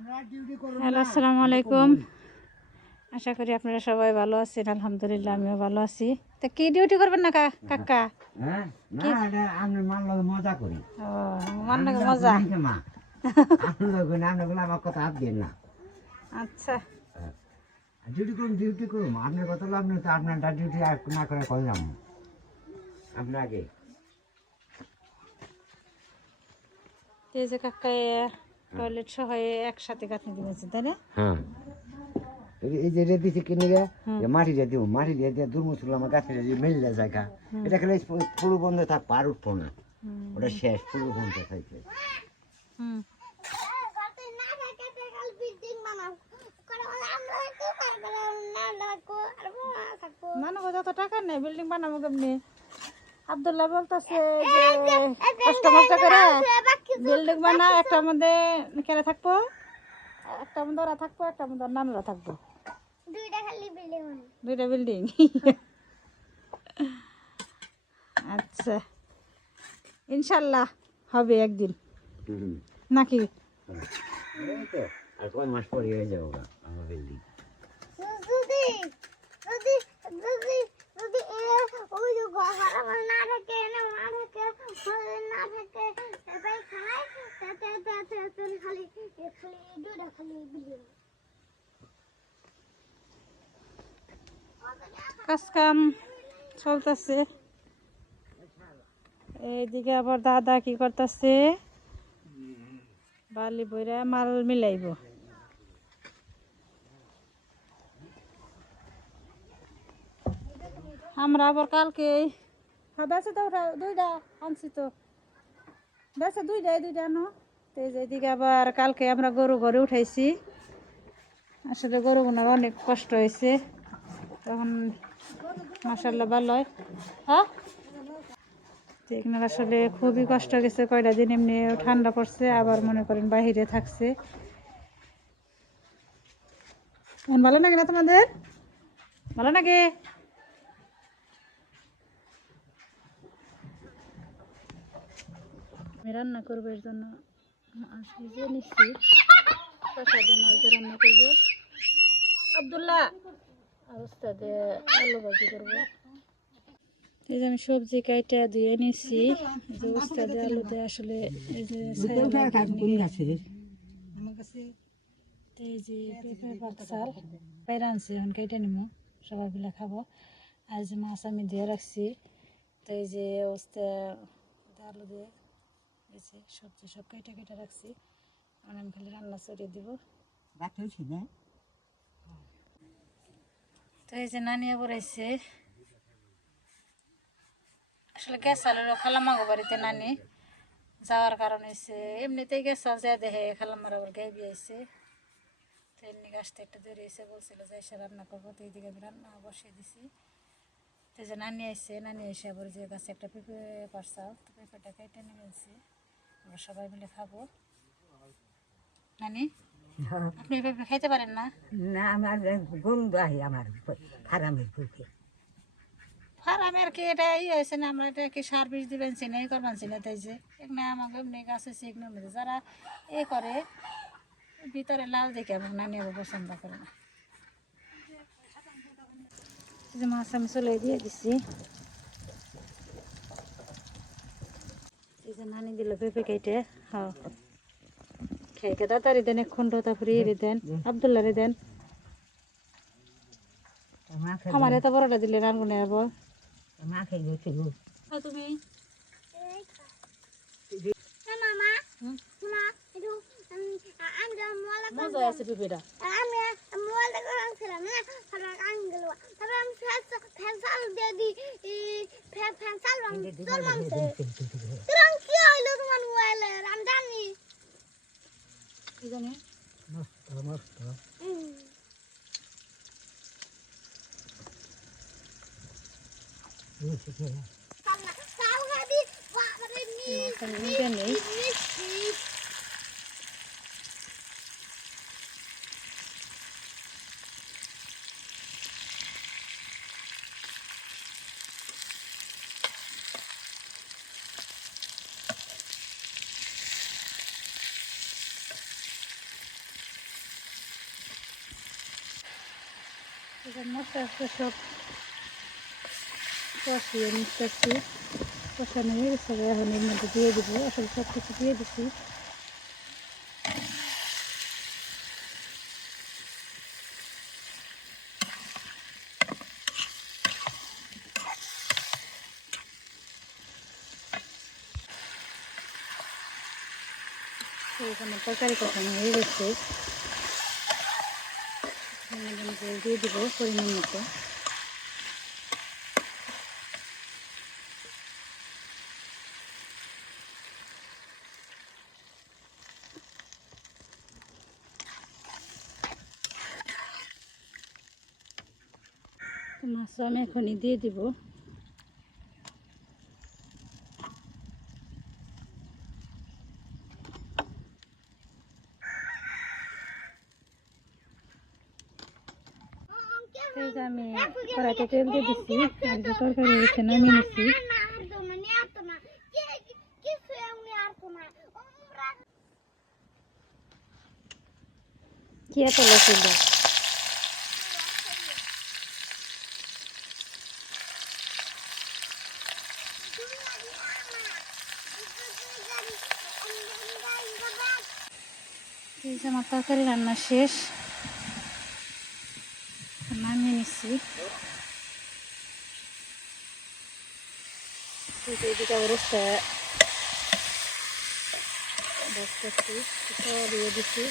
Hello, আসসালামু আলাইকুম। আশা করি আপনারা সবাই ভালো আছেন। আলহামদুলিল্লাহ আমিও ভালো আছি। তা কি ডিউটি করবেন না কাকা? হ্যাঁ না এটা আমি মানলে মজা করি। ও মান্না মজা। মা আপনি বলে আমার কথা হাত দিয়ে না। আচ্ছা ডিউটি করুন আপনার কথা হলো আপনি তো আপনার ডিউটি আর না করে কই যাবো আপনি আগে। এই যে কাকা টয়লেট সহ একসাথে গাঁথনি দিয়েছে তাই না? হ্যাঁ এই যে দিছি কিনে মাটি দিয়ে দিব, মাটি দিয়ে দিয়ে দুর্মুসুল আমার গাছের মেলে জায়গা এটা খেলে ফুল বন্ধ থাক পার উঠবো না, ওটা শেষ ফুল বন্ধ থাকবে। না না যত টাকা নেই বিল্ডিং বানাবো কেমনি? আব্দুল্লাহ বলতেছে যে কষ্ট মষ্ট করে বিল্ডিং বানা, একটা মধ্যে কেরা থাকবো, একটা মধ্যে ওরা থাকবো, একটা মধ্যে নানুরা থাকবো, দুইটা বিল্ডিং। আচ্ছা ইনশাল্লাহ হবে একদিন নাকি? আর কয় মাস পরে হয়ে যাবো আমার বিল্ডিং। কাজ কাম চলতেছে। এইদিকে আবার দাদা কি করতেছে, বালি বইরা মাল মিলাইব। আমরা আবার কালকে বেছে তো দুইটা আনছি, তো বেছে দুইটা আনো। তো এইদিকে আবার কালকে আমরা গরু ঘরে উঠাইছি, আসলে গরু গুনার অনেক কষ্ট হয়েছে, তখন মাশাআল্লাহ ভালো হয়। হ্যাঁ এখানে আসলে খুবই কষ্ট গেছে, কয়টা দিন এমনি ঠান্ডা পড়ছে, আবার মনে করেন বাহিরে থাকছে। ভালো লাগে না তোমাদের? ভালো লাগে? আমি রান্না করবো, এর জন্য ভিজিয়ে নিচ্ছি, রান্না করবো। আব্দুল্লাহ অবস্থা দিয়ে আলু ভাজি করবো। এই যে আমি সবজি কাইটা ধুয়ে নিচ্ছি, এই যে উস্তাদে আলু দিয়ে আসলে এই যে এই যে পেঁপে পাকশাল বাইরে আনছি, এখন কেটে নিব, সবাই মিলে খাবো। আর যে মাছ আমি দিয়ে রাখছি, তো এই যে আলু দিয়ে এই যে সবজি সব কেটে রাখছি, আমি খালি রান্না চড়িয়ে দিব। তো এই যে নানিয়া বড়াইছে, আসলে গ্যাস আলুর খালামাগো বাড়িতে নানি যাওয়ার কারণ হয়েছে, এমনিতেই গ্যাস আল যা দেখে খালামার আবার গায়ে বিয়েছে, তো এমনি গাছটা একটু দূরে এসে বলছিল যে এসে রান্না করবো, তো এইদিকে আমি রান্না বসিয়ে দিছি। তো যে নানি এসে আবার যে গাছে একটা পেঁপে পারছাল, তো পেঁপেটা কেটে নিয়ে গেছি, আমরা সবাই মিলে খাবো। নানি আপনি পেঁপে খাইতে পারেন না? না আমার গন্ধ আহে আমার ফার্মের বুকে। ফার্মের কি এটা হয়েছে না, আমরা এটা কি সার বিষ দিবেন চিনা করবেন চিনা, তাই যে এখানে আমাকে এমনি গাছ হয়েছে, এগুলোর মধ্যে যারা করে ভিতরে লাল দেখে আমার নানি আবার পছন্দ করে না। যে মাছ আমি চলে দিয়ে দিচ্ছি, এই যে নানি দিল পেঁপে কেটে। হ্যাঁ খেয়ে তাড়াতাড়ি দেন, এক খন্ড, তারপরে এরে দেন, আব্দুল্লাহ রে দেন, আমার এত বড়টা দিলে রানগুনে আবার তুমি মজা আছে পেঁপেটা। কি জানি নেই। এবার মশলা সব কষিয়ে নিতেছি, কষানো হয়ে গেছে, এখন এর মধ্যে দিয়ে দেবো, আসলে সব কিছু দিয়ে দিচ্ছি। এখানে তরকারি কষানো হয়ে গেছে, জল দিয়ে দেবো পরিমাণ মতো। মাছ আমি এখনই দিয়ে দিব। আমি কড়াইতে তেল দিয়ে দিচ্ছি, আর যে তরকারি হয়েছে নামিয়ে নিচ্ছি। কি এত লসুন দাও? এই যে আমার তরকারি রান্না শেষ, নামিয়ে নিচ্ছি। এদিকে অবস্থা বসতেছি, দিয়ে দিচ্ছি।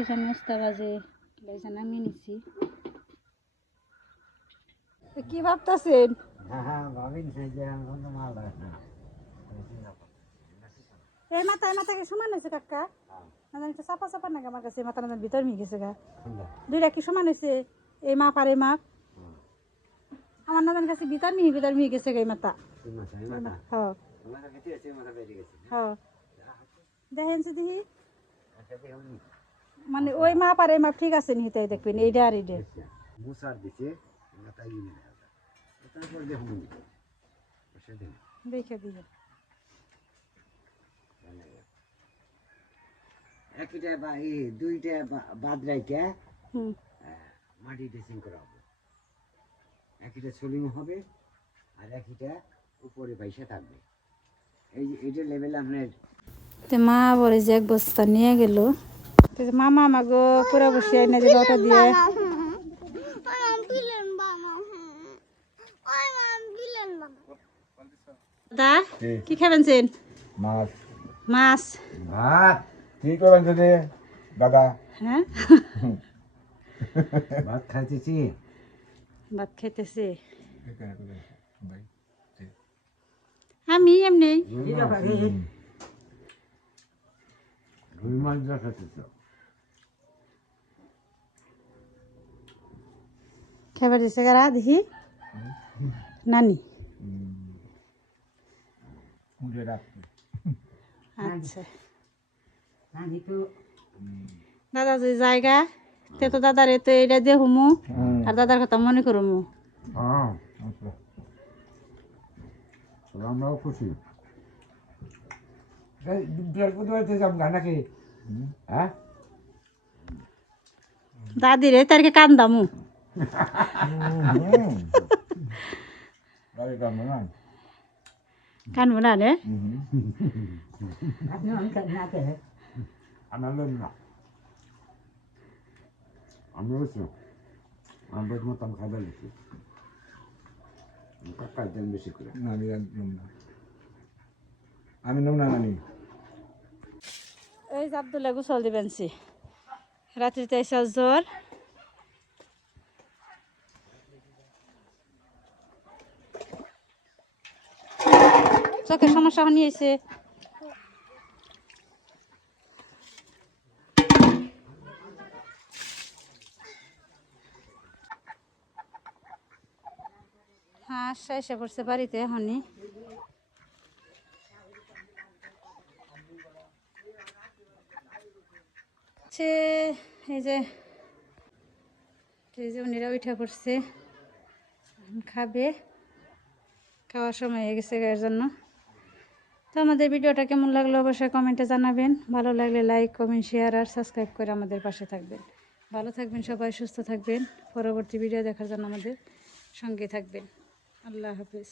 এখানে মস্তা বাজে নামিয়ে নিচ্ছি। কি ভাবতেছেন? হ্যাঁ ভাবি মাল এই মাথায় মাথাকে সমান হয়েছে কাকা, না একটু চাপা চাপা নাকি আমার কাছে, মাথা মাথার ভিতর নিয়ে গেছে গা, দুইটা কি সমান হয়েছে? এই মাপ আর এই মাপ আমার নানার কাছে ভিতর মিহি গেছে গা এই মাথা। হ্যাঁ হ্যাঁ দেখেন দেখি, মানে ওই মাপ আর এই মাপ ঠিক আছে নিহিতাই দেখবেন, এইটা আর এইটা দেখে দিয়ে একটা বা এই দুইটা বাদ রাইটা মাটি ড্রেসিং করা হবে, একটা সোলিং হবে আর একটা উপরে পয়সা থাকবে। এই যে এইটা লেভেল আপনার মা বলে যে এক বস্তা নিয়ে গেল, মামা আমাকে পুরা বসে এনে যে লটা দিয়ে দাদা কি খাবেন? মাছ মাছ ভাত কি করবেন যদি দাদা? হ্যাঁ ভাত খাইতেছি, ভাত খাইতেছে। আমি এমনি রুই মাছ যা খাইতেছ খাবার দিছে কারা দেখি নানি। আচ্ছা দাদা যে জায়গা তে তো দাদার তো এটা দিয়ে হুমু আর দাদার কথা মনে করমু। আমরাও খুশি। বৃহস্পতিবারতে যাব নাকি? হ্যাঁ দাদি রে তারকে কান্দামু কানবো না রে আমি মতাম খাবার লিখি কাকার দেন বেশি করে। আমি নম না নানি। এই যে আব্দুল্লাহ গোসল দিবেনছি, রাত্রিতে এসে জ্বর, চোখের সমস্যা নিয়েছে। হ্যাঁ এসে পড়ছে বাড়িতে এখনই। এই যে উনিরা উঠা পড়ছে, খাবে, খাওয়ার সময় হয়ে গেছে এর জন্য। তো আমাদের ভিডিওটা কেমন লাগলো অবশ্যই কমেন্টে জানাবেন। ভালো লাগলে লাইক কমেন্ট শেয়ার আর সাবস্ক্রাইব করে আমাদের পাশে থাকবেন। ভালো থাকবেন সবাই, সুস্থ থাকবেন। পরবর্তী ভিডিও দেখার জন্য আমাদের সঙ্গে থাকবেন। আল্লাহ হাফিজ।